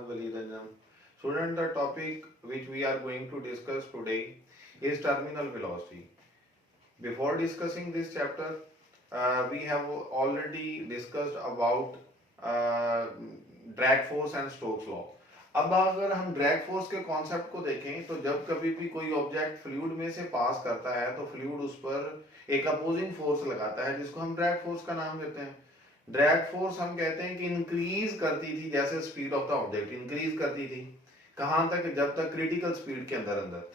Muhammad Walid Anjam. Student, the topic which we are going to discuss today is terminal velocity. Before discussing this chapter, we have already discussed about uh, drag force and Stokes law. अब अगर हम drag force के concept को देखें तो जब कभी भी कोई ऑब्जेक्ट फ्लूइड में से पास करता है तो फ्लूइड उस पर एक अपोजिंग फोर्स लगाता है जिसको हम ड्रैग फोर्स का नाम देते हैं। ड्रैग फोर्स हम कहते हैं कि इंक्रीज करती थी जैसे speed of the object increase करती थी, कहां तक, जब तक क्रिटिकल स्पीड के अंदर अंदर।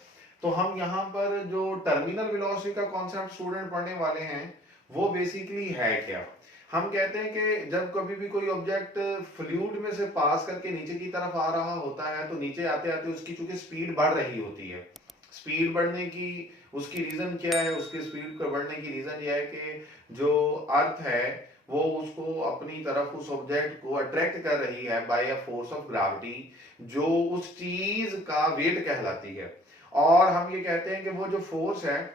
तो हम यहाँ पर जो टर्मिनल वेलोसिटी का कॉन्सेप्ट स्टूडेंट पढ़ने वाले हैं वो बेसिकली है क्या। हम कहते हैं कि जब कभी भी कोई ऑब्जेक्ट फ्लूइड में से पास करके नीचे की तरफ आ रहा होता है तो नीचे आते आते उसकी चूंकि स्पीड बढ़ रही होती है। स्पीड बढ़ने की उसकी रीजन क्या है, उसकी स्पीड को बढ़ने की रीजन यह है कि जो अर्थ है वो उसको अपनी तरफ उस ऑब्जेक्ट को अट्रैक्ट कर रही है by a force of gravity, जो उस चीज का वेट कहलाती है। और हम ये कहते हैं कि वो जो फोर्स है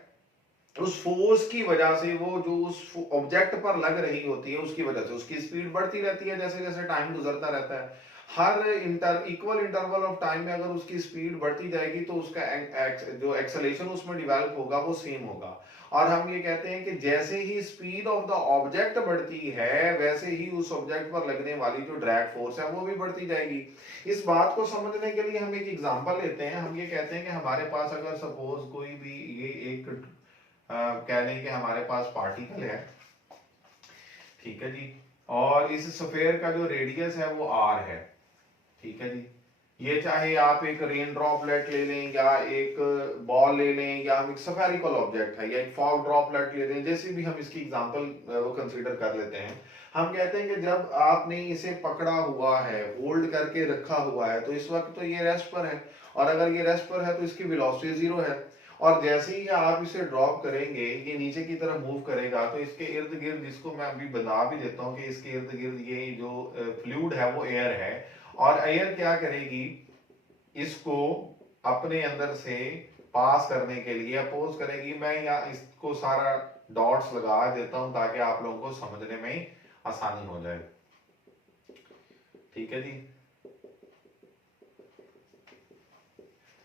उस फोर्स की वजह से वो जो उस ऑब्जेक्ट पर लग रही होती है उसकी वजह से उसकी स्पीड बढ़ती रहती है जैसे जैसे टाइम गुजरता रहता है। हर इक्वल इंटरवल ऑफ टाइम में अगर उसकी स्पीड बढ़ती जाएगी तो उसका जो एक्सेलेरेशन उसमें डिवेलप होगा वो सेम होगा। और हम ये कहते हैं कि जैसे ही स्पीड ऑफ द ऑब्जेक्ट बढ़ती है वैसे ही उस ऑब्जेक्ट पर लगने वाली जो ड्रैग फोर्स है वो भी बढ़ती जाएगी। इस बात को समझने के लिए हम एक एग्जांपल लेते हैं। हम ये कहते हैं कि हमारे पास अगर सपोज कोई भी ये एक कह लें कि हमारे पास पार्टिकल है, ठीक है जी, और इस स्फेयर का जो रेडियस है वो आर है, ठीक है जी। ये चाहे आप एक रेन ड्रॉपलेट ले लें या एक बॉल ले लें या हम एक स्फेरिकल ऑब्जेक्ट है या एक फॉग ड्रॉपलेट ले लें, जैसे भी हम इसकी एग्जांपल वो कंसीडर कर लेते हैं। हम कहते हैं कि जब आपने इसे पकड़ा हुआ है, होल्ड करके रखा हुआ है, तो इस वक्त तो ये रेस्ट पर है और अगर ये रेस्ट पर है तो इसकी वेलोसिटी जीरो है। और जैसे ही आप इसे ड्रॉप करेंगे ये नीचे की तरफ मूव करेगा तो इसके इर्द गिर्द, जिसको मैं अभी बता भी देता हूँ कि इसके इर्द गिर्द ये जो फ्लूइड है वो एयर है, और एयर क्या करेगी, इसको अपने अंदर से पास करने के लिए अपोज करेगी। मैं यहाँ इसको सारा डॉट्स लगा देता हूं ताकि आप लोगों को समझने में आसानी हो जाए, ठीक है जी।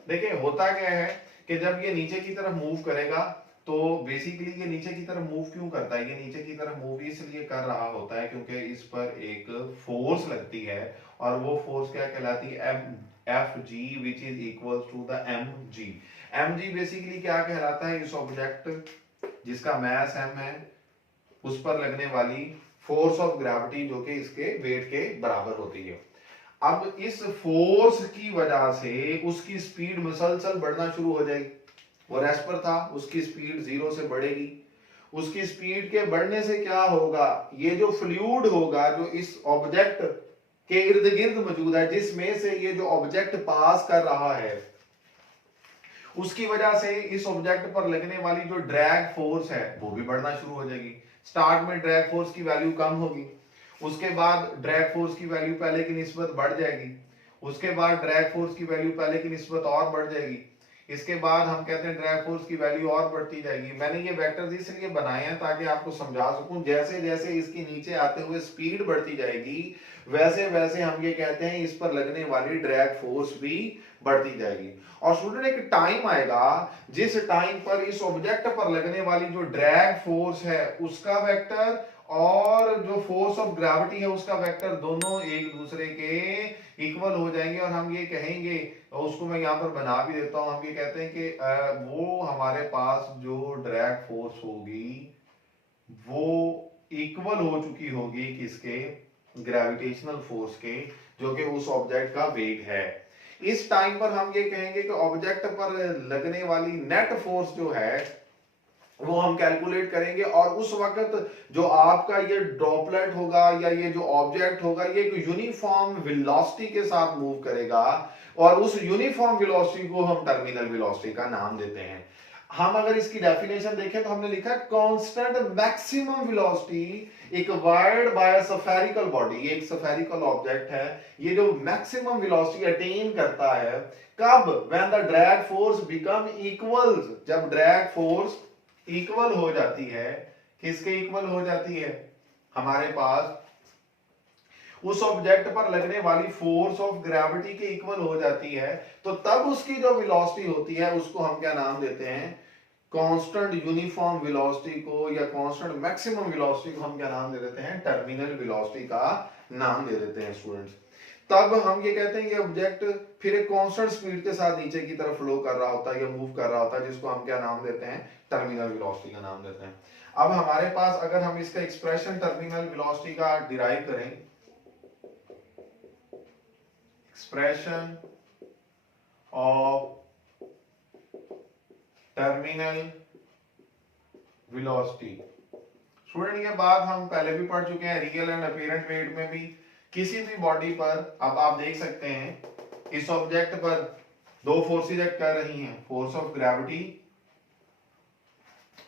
देखिए होता क्या है कि जब ये नीचे की तरफ मूव करेगा तो बेसिकली ये नीचे की तरफ मूव क्यों करता है, ये नीचे की तरफ मूव इसलिए कर रहा होता है क्योंकि इस पर एक फोर्स लगती है और वो फोर्स क्या कहलाती है, F G, which is equal to the M G. M G basically क्या कहलाता है, इस ऑब्जेक्ट जिसका मैस एम है उस पर लगने वाली फोर्स ऑफ ग्रेविटी जो कि इसके वेट के बराबर होती है। अब इस फोर्स की वजह से उसकी स्पीड मुसलसल बढ़ना शुरू हो जाएगी। वो रेस्ट पर था, उसकी स्पीड जीरो से बढ़ेगी। उसकी स्पीड के बढ़ने से क्या होगा, ये जो फ्लूइड होगा जो इस ऑब्जेक्ट के इर्द गिर्द मौजूद है, जिसमें से ये जो ऑब्जेक्ट पास कर रहा है, उसकी वजह से इस ऑब्जेक्ट पर लगने वाली जो ड्रैग फोर्स है वो भी बढ़ना शुरू हो जाएगी। स्टार्ट में ड्रैग फोर्स की वैल्यू कम होगी, उसके बाद ड्रैग फोर्स की वैल्यू पहले की निस्बत बढ़ जाएगी, उसके बाद ड्रैग फोर्स की वैल्यू पहले की निस्बत और बढ़ जाएगी, इसके बाद हम कहते हैं ड्रैग फोर्स की वैल्यू और बढ़ती जाएगी। मैंने ये वेक्टर्स इसलिए बनाए हैं ताकि आपको समझा सकूं, जैसे जैसे इसकी नीचे आते हुए स्पीड बढ़ती जाएगी वैसे वैसे हम ये कहते हैं इस पर लगने वाली ड्रैग फोर्स भी बढ़ती जाएगी। और स्टूडेंट एक टाइम आएगा जिस टाइम पर इस ऑब्जेक्ट पर लगने वाली जो ड्रैग फोर्स है उसका वेक्टर और जो फोर्स ऑफ ग्रेविटी है उसका वेक्टर दोनों एक दूसरे के इक्वल हो जाएंगे और हम ये कहेंगे, उसको मैं यहाँ पर बना भी देता हूं, हम ये कहते हैं कि वो हमारे पास जो ड्रैग फोर्स होगी वो इक्वल हो चुकी होगी किसके, ग्रेविटेशनल फोर्स के, जो कि उस ऑब्जेक्ट का वेट है। इस टाइम पर हम ये कहेंगे कि ऑब्जेक्ट पर लगने वाली नेट फोर्स जो है वो हम कैलकुलेट करेंगे और उस वक्त जो आपका ये ड्रॉपलेट होगा या ये जो ऑब्जेक्ट होगा ये एक यूनिफॉर्म वेलोसिटी के साथ मूव करेगा और उस यूनिफॉर्म वेलोसिटी को हम टर्मिनल वेलोसिटी का नाम देते हैं। हम अगर इसकी डेफिनेशन देखें तो हमने लिखा है constant maximum velocity acquired by a spherical body. ये एक स्फेरिकल ऑब्जेक्ट है, ये जो मैक्सिमम वेलोसिटी अटेन करता है कब, when the drag force become equals, जब ड्रैग फोर्स इक्वल हो जाती है, किसके इक्वल हो जाती है, हमारे पास उस ऑब्जेक्ट पर लगने वाली फोर्स ऑफ ग्रेविटी के इक्वल हो जाती है, तो तब उसकी जो वेलोसिटी होती है उसको हम क्या नाम देते हैं, कांस्टेंट यूनिफॉर्म वेलोसिटी को या कांस्टेंट मैक्सिमम वेलोसिटी को हम क्या नाम दे देते हैं, टर्मिनल वेलोसिटी का नाम दे देते हैं स्टूडेंट्स। तब हम ये कहते हैं ये ऑब्जेक्ट फिर एक कांस्टेंट स्पीड के साथ नीचे की तरफ फ्लो कर रहा होता है या मूव कर रहा होता है, जिसको हम क्या नाम देते हैं, टर्मिनल वेलोसिटी का नाम देते हैं। अब हमारे पास अगर हम इसका एक्सप्रेशन टर्मिनल वेलोसिटी का डिराइव करें, expression of terminal velocity, student ये बात हम पहले भी पढ़ चुके हैं, रियल एंड अपीरेंट वेट में भी। किसी भी बॉडी पर अब आप देख सकते हैं इस ऑब्जेक्ट पर दो फोर्सेज एक्ट कर रही हैं, फोर्स ऑफ ग्रेविटी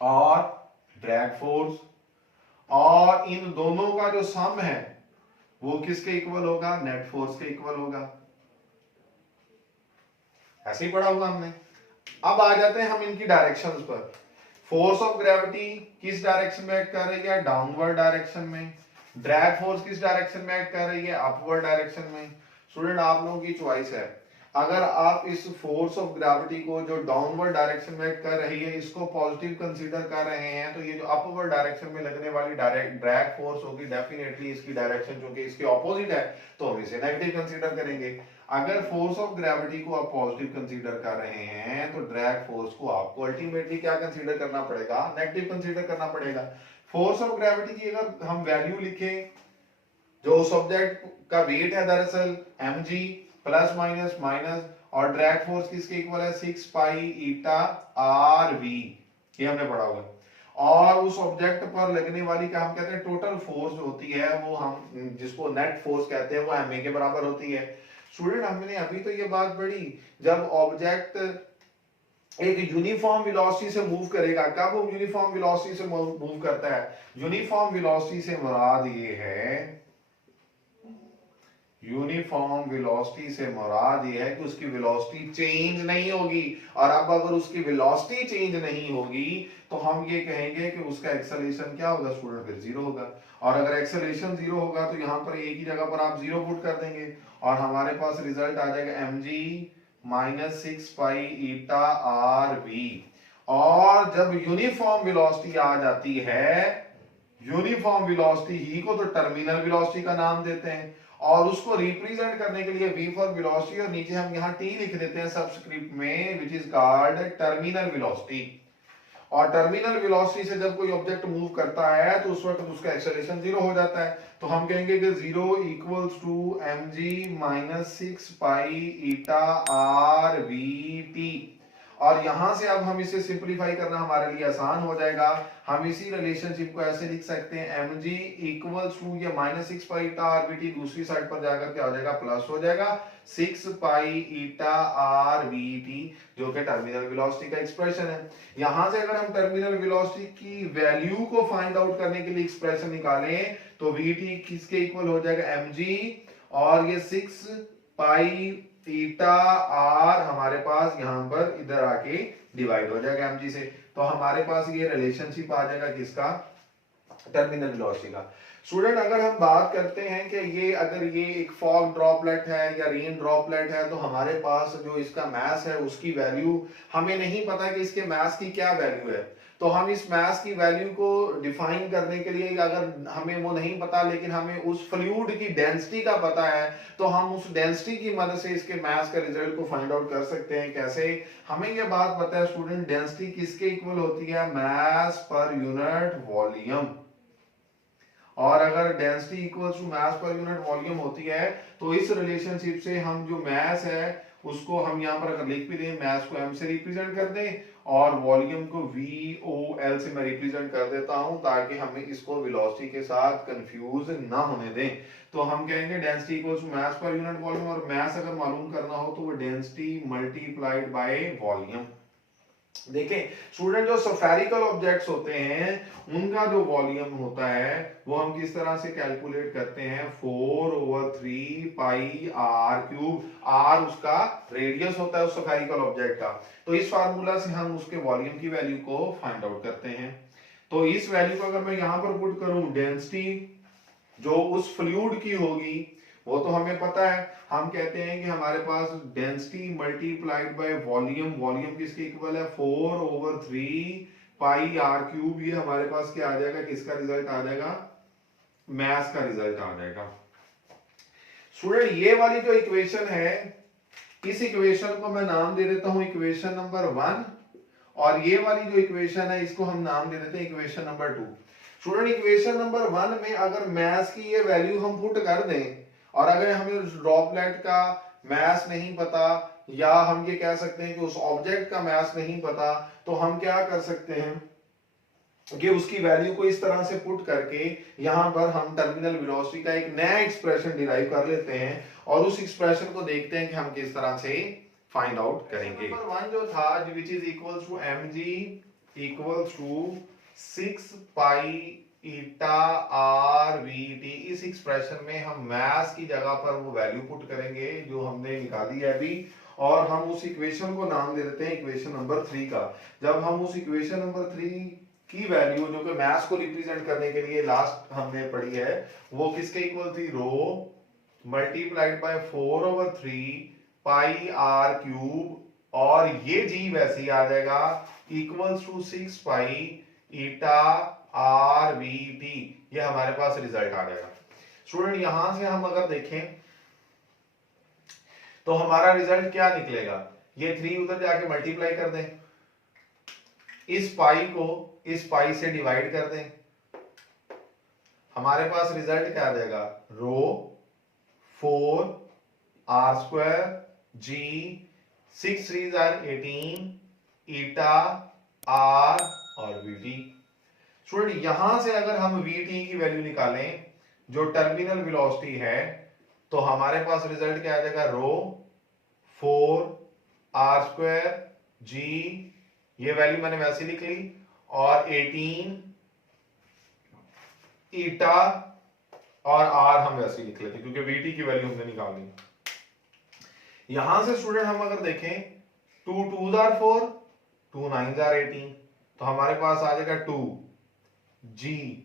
और ड्रैग फोर्स, और इन दोनों का जो सम है वो किसके इक्वल होगा, नेट फोर्स के इक्वल होगा। ऐसे ही पढ़ा हुआ हमने। अब आ जाते हैं हम इनकी डायरेक्शंस पर। फोर्स ऑफ ग्रेविटी किस डायरेक्शन में एक्ट कर रही है, डाउनवर्ड डायरेक्शन में। ड्रैग फोर्स किस डायरेक्शन में एक्ट कर रही है, अपवर्ड डायरेक्शन में। स्टूडेंट आप लोगों की चॉइस है, अगर आप इस फोर्स ऑफ ग्रेविटी को जो डाउनवर्ड डायरेक्शन में एक्ट कर रही है इसको पॉजिटिव कंसीडर कर रहे हैं, तो ये जो अपवर्ड डायरेक्शन में लगने वाली डायरेक्ट ड्रैग फोर्स होगी डेफिनेटली इसकी डायरेक्शन चूंकि इसके ऑपोजिट है तो हम इसे नेगेटिव कंसीडर करेंगे। अगर फोर्स ऑफ ग्रेविटी को आप पॉजिटिव कंसीडर कर रहे हैं तो ड्रैग फोर्स को आपको अल्टीमेटली क्या कंसीडर करना पड़ेगा, नेगेटिव कंसीडर करना पड़ेगा। फोर्स ऑफ ग्रेविटी की अगर हम वैल्यू लिखें, जो उस ऑब्जेक्ट का वेट है दरअसल mg प्लस माइनस माइनस, और ड्रैग फोर्स किसके इक्वल है, 6 पाई ईटा आर वी, ये हमने पढ़ा हुआ है। और उस ऑब्जेक्ट पर लगने वाली क्या हम कहते हैं टोटल फोर्स होती है, वो हम जिसको नेट फोर्स कहते हैं, वो ma के बराबर होती है। स्टूडेंट हमने अभी तो ये बात पढ़ी जब ऑब्जेक्ट एक यूनिफॉर्म वेलोसिटी से मूव करेगा। कब वो यूनिफॉर्म वेलोसिटी से मूव करता है, यूनिफॉर्म वेलोसिटी से मुराद ये है, यूनिफॉर्म वेलोसिटी से मुराद ये है कि उसकी वेलोसिटी चेंज नहीं होगी। और अब अगर उसकी वेलोसिटी चेंज नहीं होगी तो हम ये कहेंगे कि उसका एक्सेलरेशन क्या होगा स्टूडेंट, फिर जीरो होगा। और अगर एक्सेलरेशन जीरो होगा तो यहाँ पर एक ही जगह पर आप जीरो पुट कर देंगे और हमारे पास रिजल्ट आ जाएगा mg minus 6 pi eta are V. और जब यूनिफॉर्म वेलोसिटी आ जाती है, यूनिफॉर्म वेलोसिटी ही को तो टर्मिनल वेलोसिटी का नाम देते हैं, और उसको रिप्रेजेंट करने के लिए v फॉर वेलोसिटी और नीचे हम यहाँ t लिख देते हैं सबस्क्रिप्ट में, which is called terminal velocity. और टर्मिनल वेलोसिटी से जब कोई ऑब्जेक्ट मूव करता है तो उस वक्त उसका एक्सेलरेशन जीरो हो जाता है, तो हम कहेंगे कि zero equals to mg minus 6 pi eta are we T. और यहां से अब हम इसे सिंपलीफाई करना हमारे लिए आसान हो जाएगा। हम इसी रिलेशनशिप को ऐसे लिख सकते हैं mg इक्वल्स टू ये minus 6 pi eta are we T दूसरी साइड पर जाकर क्या हो जाएगा, प्लस हो जाएगा 6 pi eta are we T, जो कि टर्मिनल वेलोसिटी का एक्सप्रेशन है। यहां से अगर हम टर्मिनल वेलोसिटी की वैल्यू को फाइंड आउट करने के लिए एक्सप्रेशन निकालें तो vt किसके इक्वल हो जाएगा, mg, और ये 6 पाई थीटा आर हमारे पास यहां पर इधर आके डिवाइड हो जाएगा mg से, तो हमारे पास ये रिलेशनशिप आ जाएगा किसका, टर्मिनल वेलोसिटी का। स्टूडेंट अगर हम बात करते हैं कि ये अगर ये एक फॉग ड्रॉपलेट है या रेन ड्रॉपलेट है तो हमारे पास जो इसका मास है उसकी वैल्यू हमें नहीं पता कि इसके मास की क्या वैल्यू है, तो हम इस मास की वैल्यू को डिफाइन करने के लिए अगर हमें वो नहीं पता लेकिन हमें उस फ्लूइड की डेंसिटी का पता है तो हम उस डेंसिटी की मदद से इसके मास का रिजल्ट को फाइंड आउट कर सकते हैं। कैसे, हमें ये बात पता है स्टूडेंट डेंसिटी किसके इक्वल होती है, मास पर यूनिट वॉल्यूम। और अगर density equals to mass per unit volume होती है तो इस रिलेशनशिप से हम जो मास है उसको हम यहाँ पर अगर लिख भी दें, मास को m से रिप्रेजेंट कर दें और वॉल्यूम को VOL से मैं रिप्रेजेंट कर देता हूं ताकि हमें इसको वेलोसिटी के साथ कंफ्यूज ना होने दें। तो हम कहेंगे density equals to mass per unit volume, और मास अगर मालूम करना हो तो वो डेंसिटी मल्टीप्लाइड बाय वॉल्यूम। देखें स्टूडेंट, जो स्फेरिकल ऑब्जेक्ट्स होते हैं उनका जो वॉल्यूम होता है वो हम किस तरह से कैलकुलेट करते हैं, 4/3 पाई आर क्यूब, आर उसका रेडियस होता है उस स्फेरिकल ऑब्जेक्ट का, तो इस फार्मूला से हम उसके वॉल्यूम की वैल्यू को फाइंड आउट करते हैं। तो इस वैल्यू को अगर मैं यहां पर पुट करूं, डेंसिटी जो उस फ्लूइड की होगी वो तो हमें पता है, हम कहते हैं कि हमारे पास density multiplied by volume, volume किसके इक्वल है 4/3 पाई आर क्यूब, ये हमारे पास क्या आ जाएगा, किसका रिजल्ट आ जाएगा, मैथ का रिजल्ट आ जाएगा। स्टूडेंट ये वाली जो इक्वेशन है, इस इक्वेशन को मैं नाम दे देता हूं इक्वेशन नंबर 1, और ये वाली जो इक्वेशन है इसको हम नाम दे देते हैं equation number 2। Student equation number 1 में अगर मैथ की ये वैल्यू हम पुट कर दें, और अगर हमें उस ड्रॉपलेट का मैथ नहीं पता, या हम ये कह सकते हैं कि उस ऑब्जेक्ट का मैथ नहीं पता, तो हम क्या कर सकते हैं कि उसकी वैल्यू को इस तरह से पुट करके यहां पर हम टर्मिनल वेलोसिटी का एक नया एक्सप्रेशन डिराइव कर लेते हैं, और उस एक्सप्रेशन को देखते हैं कि हम किस तरह से फाइंड आउट करेंगे। नंबर 1 जो था, which is equals to mg equals to 6 pi eta are we T. इस एक्सप्रेशन में हम मैथ की जगह पर वो वैल्यू पुट करेंगे जो हमने निकाली है अभी, और हम उस इक्वेशन को नाम दे देते हैं इक्वेशन नंबर 3 का। जब हम उस इक्वेशन नंबर 3 की वैल्यू जो कि मैथ्स को रिप्रेजेंट करने के लिए लास्ट हमने पढ़ी है, वो किसके इक्वल थी, rho multiplied by 4/3 pi r cube, और ये जी वैसे ही आ जाएगा equals to 6 pi eta are we t. ये हमारे पास रिजल्ट आ जाएगा। स्टूडेंट यहां से हम अगर देखें तो हमारा रिजल्ट क्या निकलेगा, ये 3 उधर जाके मल्टीप्लाई कर दें, इस पाई को इस पाई से डिवाइड कर दें, हमारे पास रिजल्ट क्या आ जाएगा, rho 4 R square G 6 3 18 eta R और वीटी। स्टूडेंट यहां से अगर हम वीटी की वैल्यू निकालें जो टर्मिनल वेलोसिटी है, तो हमारे पास रिजल्ट क्या आ जाएगा, रो 4 आर स्क्वायर जी, ये वैल्यू मैंने वैसे लिख ली, और 18 ईटा और आर हम वैसे लिख लेते क्योंकि वीटी की वैल्यू हमने निकालनी। यहां से स्टूडेंट हम अगर देखें 2 2 4 2 9 18, तो हमारे पास आ जाएगा 2 जी,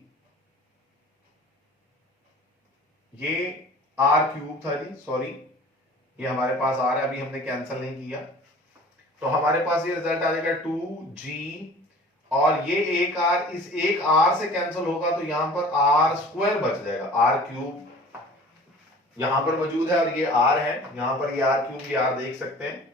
ये आर क्यूब था जी, सॉरी ये हमारे पास आ रहा है, अभी हमने कैंसिल नहीं किया, तो हमारे पास ये रिजल्ट आ जाएगा 2 जी, और ये एक आर इस एक आर से कैंसिल होगा तो यहां पर आर स्क्वायर बच जाएगा, आर क्यूब यहां पर मौजूद है और ये आर है, यहां पर ये आर क्यूब, ये आर देख सकते हैं।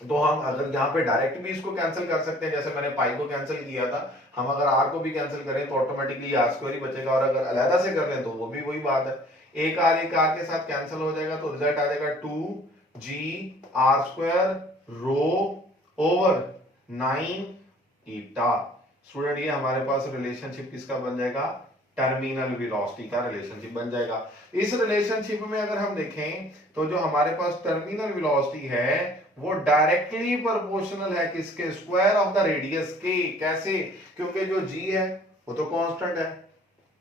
तो हम अगर यहाँ पे डायरेक्ट भी इसको कैंसिल कर सकते हैं, जैसे मैंने पाई को कैंसिल किया था, हम अगर आर को भी कैंसिल करें तो ऑटोमेटिकली आर स्क्वायर ही बचेगा, और अगर अलग से कर लें तो वो भी वही बात है, एक आर के साथ कैंसिल हो जाएगा, तो रिजल्ट आ जाएगा 2 g r square rho over 9 eta. Student ये हमारे पास रिलेशनशिप किसका बन जाएगा, टर्मिनल वेलोसिटी का रिलेशनशिप बन जाएगा। इस रिलेशनशिप में अगर हम देखें तो जो हमारे पास टर्मिनल वेलोसिटी है वो डायरेक्टली प्रोपोर्शनल है किसके, स्क्वायर ऑफ द रेडियस के। कैसे, क्योंकि जो जी है वो तो कांस्टेंट है,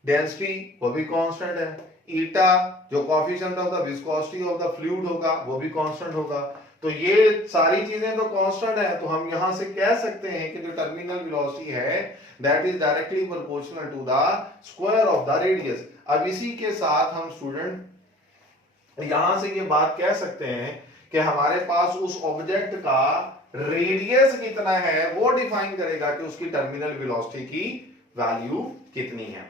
डेंसिटी वो भी कांस्टेंट है, ईटा जो coefficient of the viscosity of the fluid होगा वो भी कांस्टेंट होगा, तो ये सारी चीजें तो कांस्टेंट है, तो हम यहां से कह सकते हैं कि जो टर्मिनल वेलोसिटी है that is directly proportional to the square of the radius. अब इसी के साथ हम स्टूडेंट यहां से ये बात कह सकते हैं कि हमारे पास उस ऑब्जेक्ट का रेडियस कितना है वो डिफाइन करेगा कि उसकी टर्मिनल वेलोसिटी की वैल्यू कितनी है।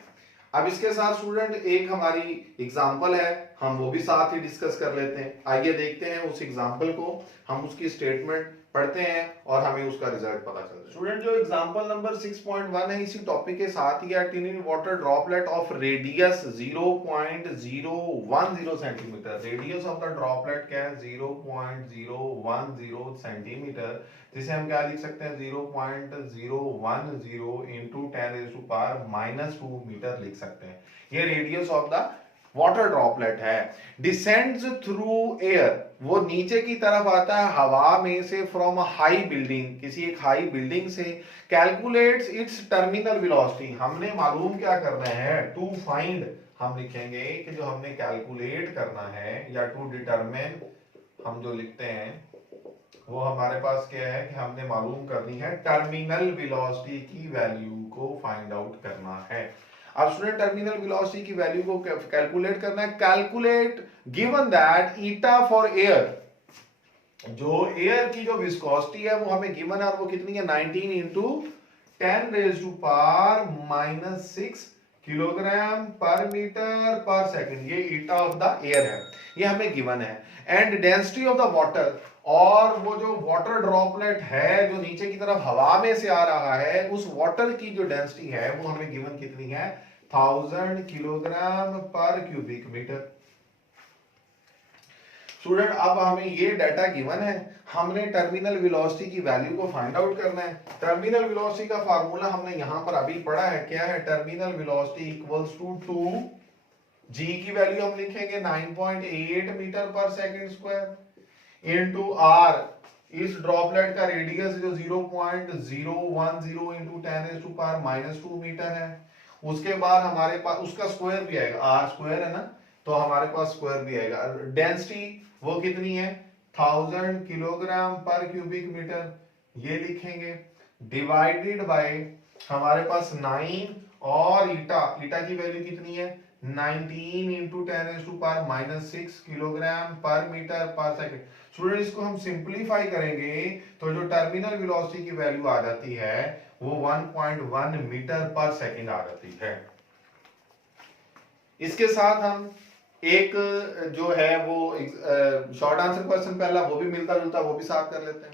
अब इसके साथ स्टूडेंट एक हमारी एग्जांपल है, हम वो भी साथ ही डिस्कस कर लेते हैं। आइए देखते हैं उस एग्जांपल को, हम उसकी स्टेटमेंट पढ़ते हैं और हमें उसका रिजल्ट पता चलता है। स्टूडेंट जो एग्जांपल नंबर 6.1 है इसी टॉपिक के साथ ही है, tin water droplet of radius 0.010 centimetre. Radius of the droplet क्या है, 0.010 सेंटीमीटर, जिसे हम क्या लिख सकते हैं 0.010 इंटू 10⁻⁻2 मीटर लिख सकते हैं। ये radius of the water droplet है। डिसेंड्स थ्रू एयर, वो नीचे की तरफ आता है हवा में से, फ्रॉम अ हाई बिल्डिंग, किसी एक हाई बिल्डिंग से। कैलकुलेट्स इट्स टर्मिनल वेलोसिटी, हमने मालूम क्या करना है, टू फाइंड, हम लिखेंगे कि जो हमने कैलकुलेट करना है, या टू डिटरमिन हम जो लिखते हैं वो हमारे पास क्या है कि हमने मालूम करनी है टर्मिनल वेलोसिटी की वैल्यू को फाइंड आउट करना है। अब स्टूडेंट टर्मिनल वेलोसिटी की वैल्यू को कैलकुलेट करना है। Calculate given that eta for air, जो एयर की जो विस्कोसिटी है वो हमें गिवन है और वो कितनी है 19 इंटू 10⁻⁻⁶ किलोग्राम पर मीटर पर सेकंड, ये ईटा ऑफ द एयर है, ये हमें गिवन है। And density of the water, और वो जो वाटर ड्रॉपलेट है जो नीचे की तरफ हवा में से आ रहा है, उस वाटर की जो डेंसिटी है वो हमें गिवन कितनी है 1000 किलोग्राम पर क्यूबिक मीटर। स्टूडेंट अब हमें ये डाटा गिवन है, हमने टर्मिनल वेलोसिटी की वैल्यू को फाइंड आउट करना है। टर्मिनल वेलोसिटी का फार्मूला हमने यहां पर अभी पढ़ा है, क्या है, टर्मिनल वेलोसिटी इक्वल्स टू 2 जी की वैल्यू हम लिखेंगे 9.8 मीटर पर सेकंड स्क्वायर इनटू आर, इस ड्रॉपलेट का रेडियस जो 0.010 इंटू 10⁻⁻² मीटर है। उसके बाद हमारे पास उसका स्क्वायर भी आएगा, आर स्क्वायर है ना, तो हमारे पास स्क्वायर भी आएगा। डेंसिटी वो कितनी है 1000 किलोग्राम पर क्यूबिक मीटर, ये लिखेंगे, डिवाइडेड बाय हमारे पास 9 और ईटा, ईटा की वैल्यू कितनी है 19 इंटू 10⁻⁻⁶ किलोग्राम पर मीटर पर सेकंड। स्टूडेंट इसको हम सिंप्लीफाई करेंगे तो जो टर्मिनल वेलोसिटी की वैल्यू आ जाती है वो 1.1 मीटर पर सेकंड आ जाती है। इसके साथ हम एक जो है वो शॉर्ट आंसर क्वेश्चन पहला वो भी मिलता जुलता, वो भी साथ कर लेते हैं।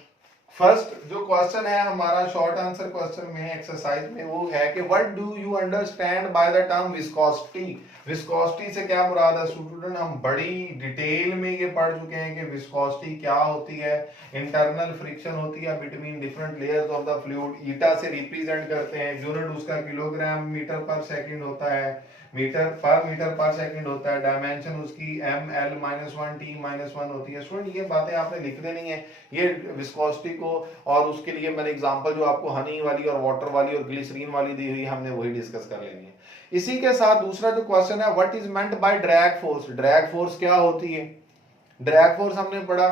फर्स्ट जो क्वेश्चन है हमारा शॉर्ट आंसर क्वेश्चन में एक्सरसाइज में वो है कि what do you understand by the term viscosity. Viscosity से क्या मुराद है स्टूडेंट, हम बड़ी डिटेल में ये पढ़ चुके हैं कि विस्कोसिटी क्या होती है। इंटरनल फ्रिक्शन होती है between different layers of the fluid, eta से रिप्रेजेंट करते हैं, यूनिट उसका किलोग्राम मीटर पर सेकंड होता है, मीटर पर सेकंड होता है, डायमेंशन उसकी ml-1 t-1 होती है। स्टूडेंट ये बातें आपने लिख देनी है, ये विस्कोसिटी को, और उसके लिए मैंने एग्जांपल जो आपको हनी वाली और वाटर वाली और ग्लिसरीन वाली दी हुई हमने वही डिस्कस कर लेनी है। इसी के साथ दूसरा जो क्वेश्चन है what is meant by drag force. Drag force क्या होती है, ड्रैग फोर्स हमने पढ़ा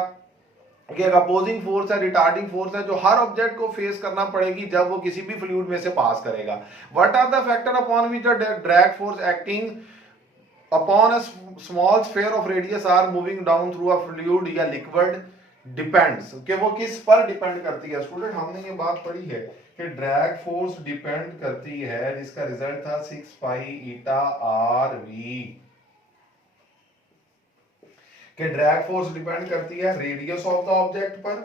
कि एक अपोजिंग फोर्स है, रिटार्डिंग फोर्स है जो हर ऑब्जेक्ट को फेस करना पड़ेगी जब वो किसी भी फ्लूइड में से पास करेगा। What are the factor upon which the drag force acting upon a small sphere of radius R moving down through a fluid या लिक्विड डिपेंड्स, कि वो किस पर डिपेंड करती है। स्टूडेंट हमने ये बात पढ़ी है कि ड्रैग फोर्स डिपेंड करती है, जिसका रिजल्ट था 6 पाई ईटा आर वी, कि ड्रैग फोर्स डिपेंड करती है रेडियस ऑफ द ऑब्जेक्ट पर,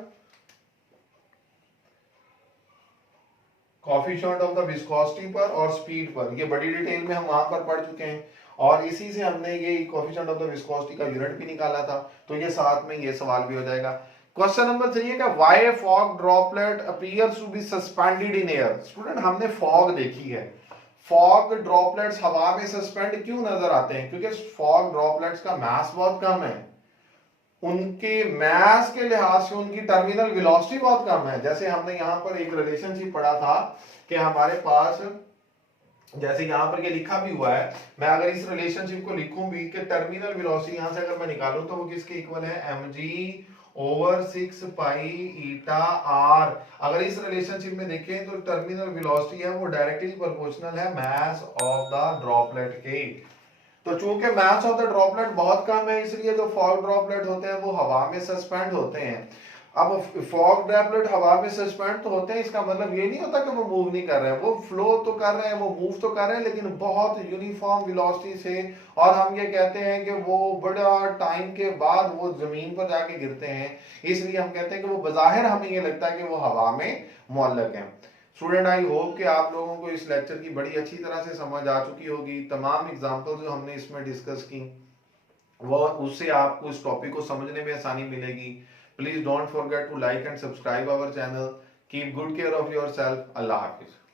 कोएफिशिएंट ऑफ द विस्कोसिटी पर और स्पीड पर। ये बड़ी डिटेल में हम वहां पर पढ़ चुके हैं और इसी से हमने ये कोएफिशिएंट ऑफ द विस्कोसिटी का यूनिट भी निकाला था, तो ये साथ में ये सवाल भी हो जाएगा। क्वेश्चन नंबर 3 है कि why fog droplet appears to be suspended in air. Student हमने फॉग देखी है, फॉग ड्रॉपलेट्स हवा में सस्पेंड क्यों नजर आते हैं, क्योंकि फॉग ड्रॉपलेट्स का मास बहुत कम है, उनके मास के लिहाज से उनकी टर्मिनल वेलोसिटी बहुत कम है। जैसे हमने यहाँ पर एक रिलेशनशिप पढ़ा था कि हमारे पास, जैसे यहाँ पर ये लिखा भी हुआ है, मैं अगर इस रिलेशनशिप को लिखूं भी कि टर्मिनल वेलोसिटी यहां से अगर मैं निकालूं तो वो किसके इक्वल है mg/6 पाई ईटा आर। अगर इस रिलेशनशिप में देखें तो टर्मिनल वेलोसिटी है वो डायरेक्टली प्रोपोर्शनल है मास ऑफ द ड्रॉपलेट के। तो चूंकि मास ऑफ द ड्रॉपलेट बहुत कम है इसलिए जो फॉग ड्रॉपलेट होते हैं वो हवा में सस्पेंड होते हैं। अब फॉग ड्रॉपलेट हवा में सस्पेंड तो होते हैं, इसका मतलब ये नहीं होता कि वो मूव नहीं कर रहे हैं, वो फ्लो तो कर रहे हैं, वो मूव तो कर रहे हैं, लेकिन बहुत यूनिफॉर्म वेलोसिटी से। और हम ये कहते हैं कि वो बड़ा टाइम के बाद वो जमीन पर जाके गिरते हैं, इसलिए हम कहते हैं कि वो बज़ाहिर हमें ये लगता है कि वो हवा में मुअल्लक है। स्टूडेंट आई होप कि आप लोगों को इस लेक्चर की बड़ी अच्छी तरह से समझ आ चुकी होगी। तमाम एग्जांपल जो हमने इसमें डिस्कस की वो उससे आपको इस टॉपिक को समझने में आसानी मिलेगी। Please don't forget to like and subscribe our channel. Keep good care of yourself. अल्लाह हाफिज।